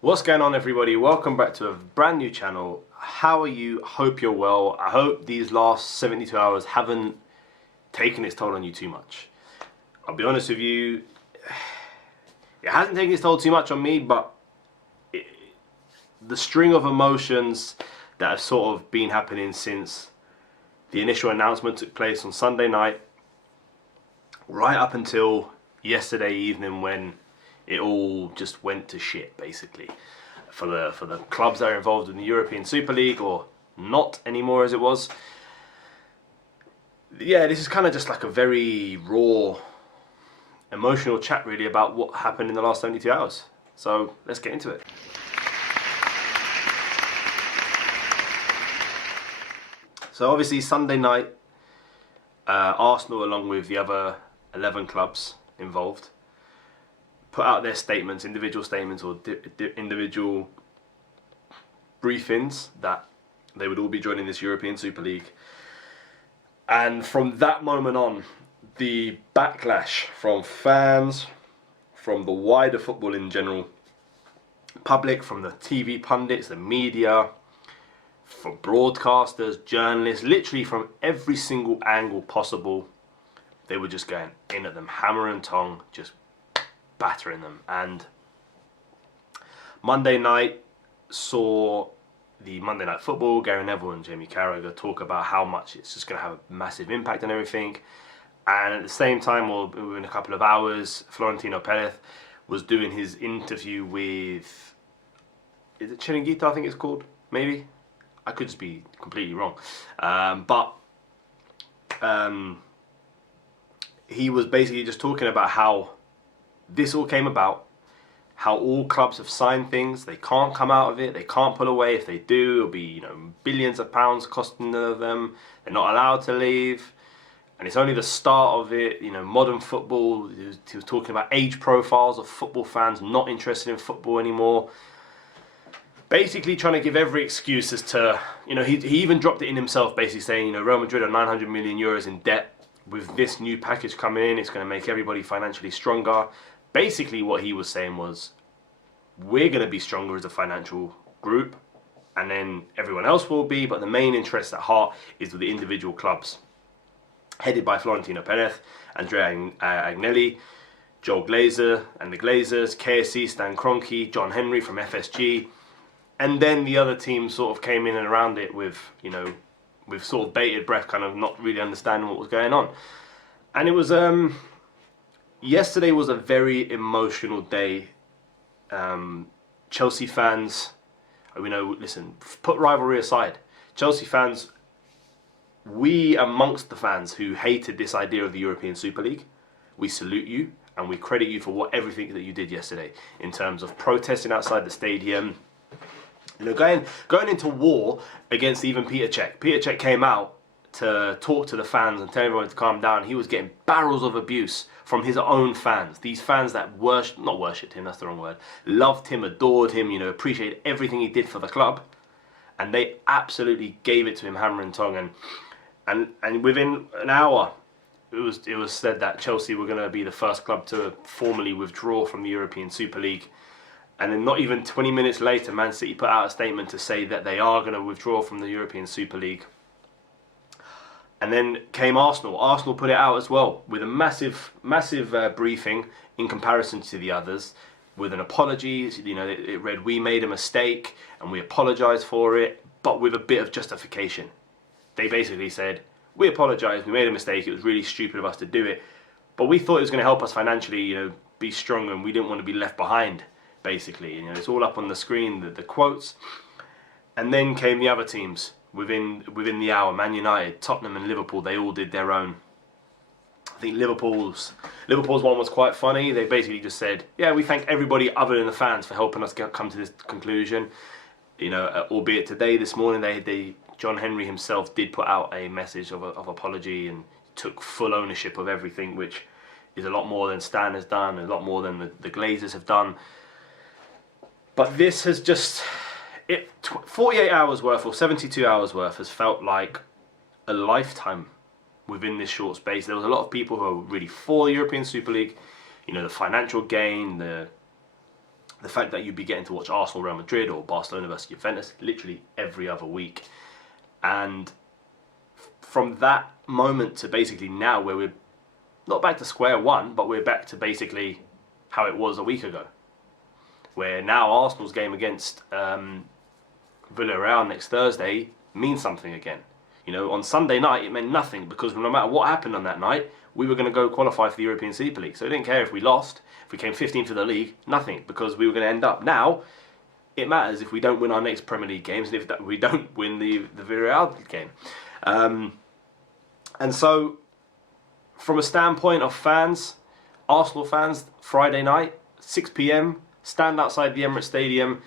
What's going on, everybody? Welcome back to a brand new channel. How are you? Hope you're well. I hope these last 72 hours haven't taken its toll on you too much. I'll be honest with you, it hasn't taken its toll too much on me, but the string of emotions that have sort of been happening since the initial announcement took place on Sunday night, right up until yesterday evening when it all just went to shit, basically, for the clubs that are involved in the European Super League, or not anymore as it was. Yeah, this is kind of just like a very raw, emotional chat really about what happened in the last 72 hours. So let's get into it. So obviously Sunday night, Arsenal, along with the other 11 clubs involved, put out their statements, individual statements or individual briefings that they would all be joining this European Super League. And from that moment on, the backlash from fans, from the wider football in general public, from the TV pundits, the media, from broadcasters, journalists, literally from every single angle possible, they were just going in at them, hammer and tong, just battering them. And Monday night saw the Monday Night Football, Gary Neville and Jamie Carragher talk about how much it's just going to have a massive impact on everything. And at the same time, or within a couple of hours, Florentino Perez was doing his interview with, is it Chiringuito, I think it's called, maybe? I could just be completely wrong. He was basically just talking about how this all came about, how all clubs have signed things, they can't come out of it, they can't pull away. If they do, it'll be, billions of pounds costing them, they're not allowed to leave. And it's only the start of it. Modern football, he was talking about age profiles of football fans not interested in football anymore. Basically trying to give every excuse as to, he even dropped it in himself, basically saying, Real Madrid are 900 million euros in debt. With this new package coming in, it's going to make everybody financially stronger. Basically what he was saying was, we're going to be stronger as a financial group, and then everyone else will be, but the main interest at heart is with the individual clubs, headed by Florentino Perez, Andrea Agnelli, Joel Glazer and the Glazers, KSC, Stan Kroenke, John Henry from FSG, and then the other team sort of came in and around it with, with sort of bated breath, kind of not really understanding what was going on. And it was, yesterday was a very emotional day. Chelsea fans, listen, put rivalry aside. Chelsea fans, we amongst the fans who hated this idea of the European Super League, we salute you and we credit you for everything that you did yesterday in terms of protesting outside the stadium, going into war against even Peter Cech. Peter Cech came out to talk to the fans and tell everyone to calm down. He was getting barrels of abuse from his own fans. These fans that not worshipped him, that's the wrong word, loved him, adored him, appreciated everything he did for the club. And they absolutely gave it to him hammer and tong. And within an hour, it was said that Chelsea were going to be the first club to formally withdraw from the European Super League. And then not even 20 minutes later, Man City put out a statement to say that they are going to withdraw from the European Super League. And then came Arsenal. Arsenal put it out as well with a massive briefing in comparison to the others, with an apology. It read, "We made a mistake and we apologise for it," but with a bit of justification. They basically said, "We apologise, we made a mistake, it was really stupid of us to do it, but we thought it was going to help us financially, be stronger, and we didn't want to be left behind." Basically, it's all up on the screen, the quotes. And then came the other teams within the hour. Man United, Tottenham and Liverpool, they all did their own. I think Liverpool's one was quite funny. They basically just said, "Yeah, we thank everybody other than the fans for helping us come to this conclusion." Albeit today, this morning, John Henry himself did put out a message of apology and took full ownership of everything, which is a lot more than Stan has done, a lot more than the Glazers have done. But this has just, 48 hours worth or 72 hours worth has felt like a lifetime within this short space. There was a lot of people who are really for the European Super League, the financial gain, the the fact that you'd be getting to watch Arsenal, Real Madrid, or Barcelona versus Juventus literally every other week. And from that moment to basically now, where we're not back to square one, but we're back to basically how it was a week ago, where now Arsenal's game against Villarreal next Thursday means something again. You know, on Sunday night it meant nothing, because no matter what happened on that night, we were going to go qualify for the European Super League. So it didn't care if we lost, if we came 15th for the league, nothing, because we were going to end up. Now, it matters if we don't win our next Premier League games, and if we don't win the Villarreal game. And so, from a standpoint of fans, Arsenal fans, Friday night, 6 PM, stand outside the Emirates Stadium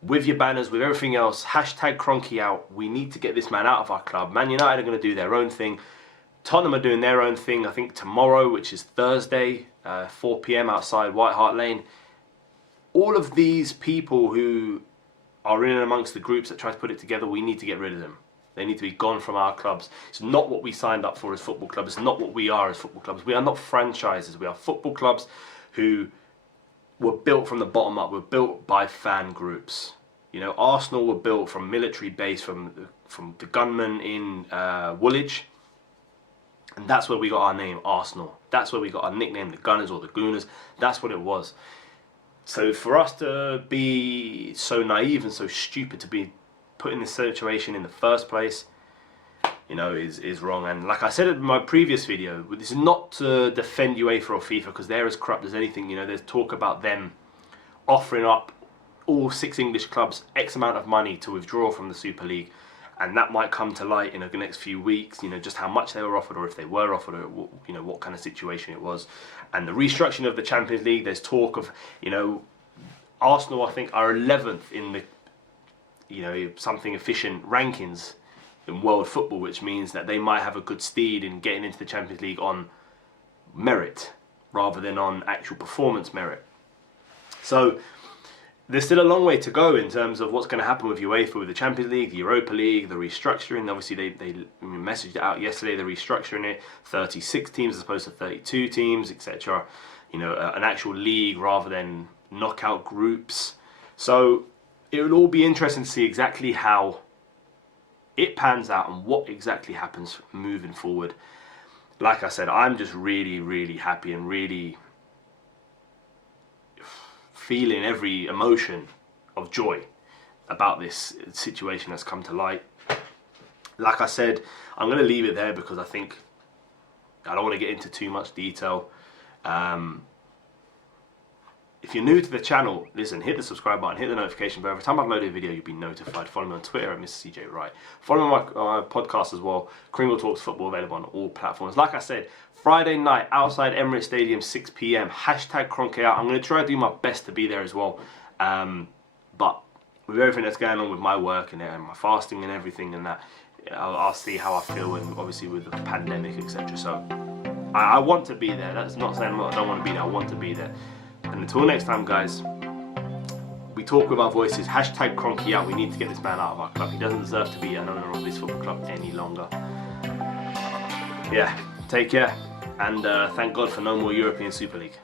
with your banners, with everything else, hashtag #KROENKEOUT. We need to get this man out of our club. Man United are going to do their own thing. Tottenham are doing their own thing, I think tomorrow, which is Thursday, 4 PM outside White Hart Lane. All of these people who are in and amongst the groups that try to put it together, we need to get rid of them. They need to be gone from our clubs. It's not what we signed up for as football clubs. It's not what we are as football clubs. We are not franchises. We are football clubs who were built from the bottom up. Were built by fan groups. You know, Arsenal were built from military base, from the gunmen in Woolwich. And that's where we got our name, Arsenal. That's where we got our nickname, the Gunners or the Gooners. That's what it was. So for us to be so naive and so stupid to be put in this situation in the first place, you know, is wrong. And like I said in my previous video, this is not to defend UEFA or FIFA, because they're as corrupt as anything. You know, there's talk about them offering up all 6 English clubs X amount of money to withdraw from the Super League. And that might come to light in the next few weeks, you know, just how much they were offered, or if they were offered, or, you know, what kind of situation it was. And the restructuring of the Champions League, there's talk of, you know, Arsenal, I think, are 11th in the, you know, something efficient rankings in world football, which means that they might have a good steed in getting into the Champions League on merit rather than on actual performance merit. So there's still a long way to go in terms of what's going to happen with UEFA, with the Champions League, the Europa League, the restructuring. Obviously, they messaged it out yesterday, they're restructuring it, 36 teams as opposed to 32 teams, etc. You know, an actual league rather than knockout groups. So it will all be interesting to see exactly how it pans out and what exactly happens moving forward. Like I said, I'm just really, really happy and really feeling every emotion of joy about this situation that's come to light. Like I said, I'm going to leave it there because I think I don't want to get into too much detail. If you're new to the channel, listen, hit the subscribe button, hit the notification bell. Every time I upload a video, you'll be notified. Follow me on Twitter at Mr. CJ Wright. Follow my podcast as well, Kringle Talks Football, available on all platforms. Like I said, Friday night outside Emirates Stadium, 6 PM, hashtag #KROENKEOUT. I'm going to try to do my best to be there as well. But with everything that's going on with my work and my fasting and everything and that, I'll see how I feel, and obviously with the pandemic, etc. So I want to be there. That's not saying I don't want to be there. I want to be there. And until next time, guys, we talk with our voices. Hashtag #KROENKEOUT. We need to get this man out of our club. He doesn't deserve to be an owner of this football club any longer. Yeah, take care. And thank God for no more European Super League.